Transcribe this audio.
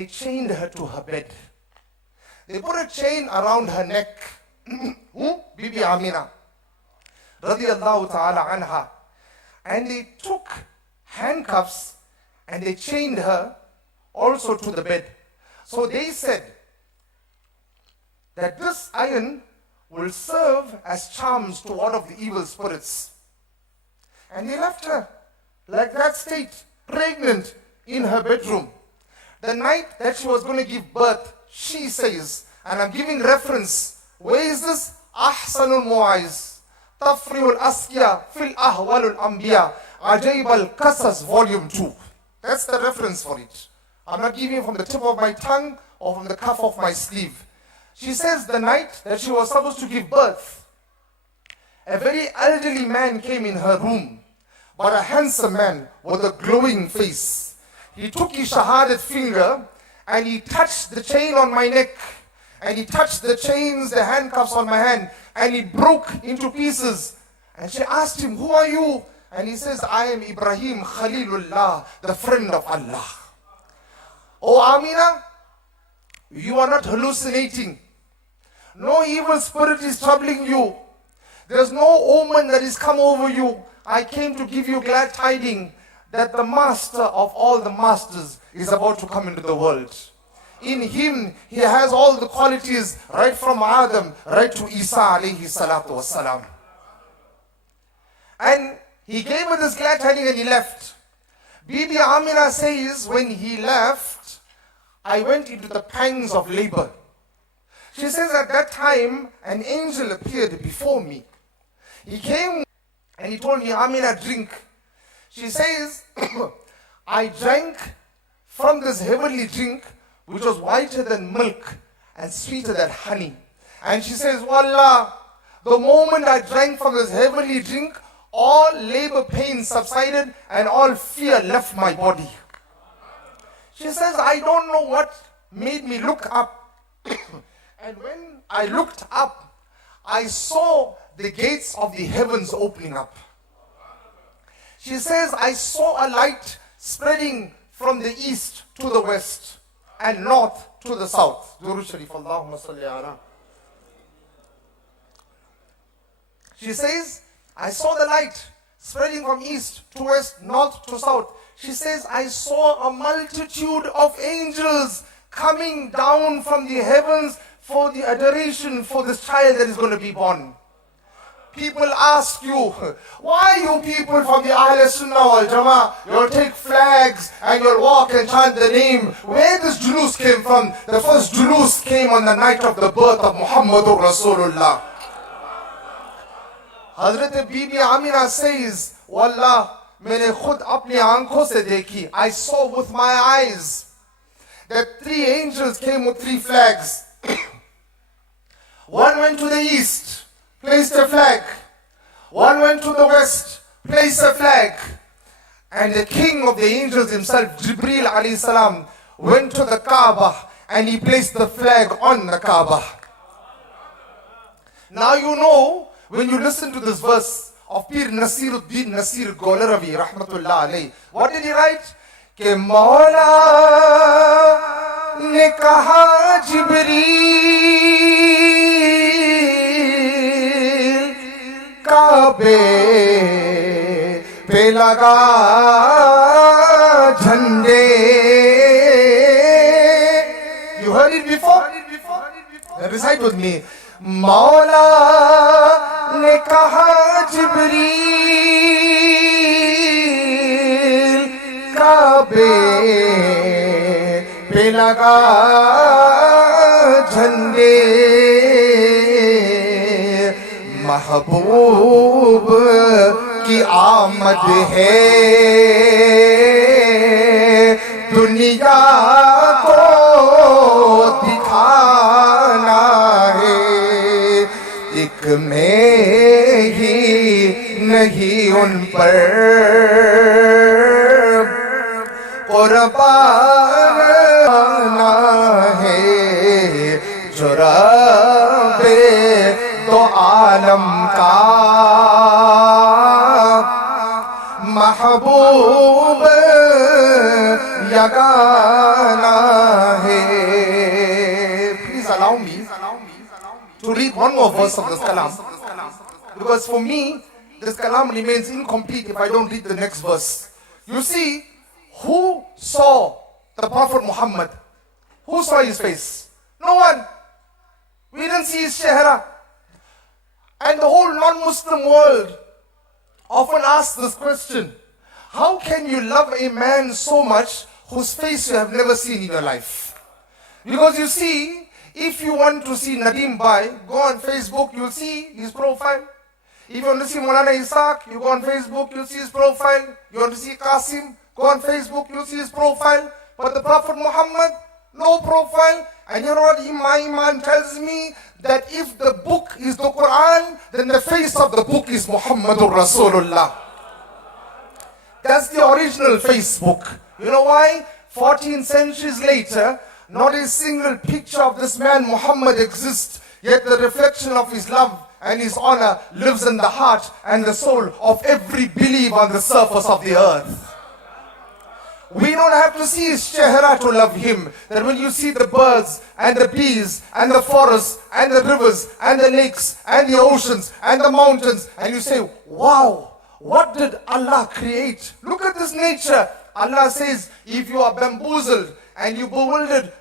They chained her to her bed. They put a chain around her neck. Bibi Amina, radiyallahu ta'ala anha. And they took handcuffs and they chained her also to the bed. So they said that this iron will serve as charms to all of the evil spirits. And they left her like that state, pregnant in her bedroom. The night that she was going to give birth, she says, and I'm giving reference, where is this? Ahsanul Mu'ayz, Tafriul Askia, Fil Ahwalul Anbiya, Ajaib al-Qasas, Volume 2. That's the reference for it. I'm not giving it from the tip of my tongue or from the cuff of my sleeve. She says the night that she was supposed to give birth, a very elderly man came in her room, but a handsome man with a glowing face. He took his shahadat finger and he touched the chain on my neck, and he touched the chains, the handcuffs on my hand, and he broke into pieces. And she asked him, who are you? And he says, I am Ibrahim Khalilullah, the friend of Allah. Oh Amina, you are not hallucinating. No evil spirit is troubling you. There's no omen that is come over you. I came to give you glad tidings that the master of all the masters is about to come into the world. In him, he has all the qualities, right from Adam, right to Isa alayhi salatu wassalam. And he gave her this glad tidings and he left. Bibi Amina says, when he left, I went into the pangs of labor. She says at that time, an angel appeared before me. He came and he told me, Amina, drink. She says, I drank from this heavenly drink, which was whiter than milk and sweeter than honey. And she says, Wallah, the moment I drank from this heavenly drink, all labor pain subsided and all fear left my body. She says, I don't know what made me look up. And when I looked up, I saw the gates of the heavens opening up. She says, I saw a light spreading from the east to the west and north to the south. Durood Sharif, Allahumma salli ala. She says, I saw the light spreading from east to west, north to south. She says, I saw a multitude of angels coming down from the heavens for the adoration for this child that is going to be born. People ask you, why you people from the Ahl Sunnah wal Jama'ah, you'll take flags and you'll walk and chant the name. Where this julus came from? The first julus came on the night of the birth of Muhammadur Rasulullah. Hazrat Bibi Amina says, Wallah, maine khud apni aankhon se dekhi. I saw with my eyes that 3 angels came with 3 flags. One went to the east, placed a flag. One went to the west, placed a flag. And the king of the angels himself, Jibreel alayhi salam, went to the Kaaba and he placed the flag on the Kaaba. Now you know, when you listen to this verse of Pir Nasiruddin Nasir Golaravi, rahmatullah alayhi, what did he write? Ke Maula ne kaha Jibreel Kaabe pe laga jhande. You heard it before? Recite with me. Maula ne kaha Jibreel Kaabe pe laga jhande. महबूब की आमद है दुनिया को दिखाना है एक में ही नहीं उन पर कुर्बान है जो रब्बे तो आलम का महबूब Yagana allow me to read one more verse of this kalam. Because for me, this kalam remains incomplete if I don't read the next verse. You see, who saw the Prophet Muhammad? Who saw his face? No one. We didn't see his shehra. And the whole non-Muslim world often asks this question: how can you love a man so much whose face you have never seen in your life? Because you see, if you want to see Nadim Bhai, go on Facebook, you'll see his profile. If you want to see Maulana Isaac, you go on Facebook, you'll see his profile. You want to see Qasim, go on Facebook, you'll see his profile. But the Prophet Muhammad, no profile. And you know what my Iman tells me? That if the book is the Quran, then the face of the book is Muhammadur Rasulullah. That's the original Facebook. You know why? 14 centuries later, not a single picture of this man Muhammad exists, yet the reflection of his love and his honor lives in the heart and the soul of every believer on the surface of the earth. We don't have to see his chehra to love him. That when you see the birds and the bees and the forests and the rivers and the lakes and the oceans and the mountains, and you say, wow, what did Allah create? Look at this nature. Allah says, if you are bamboozled and you bewildered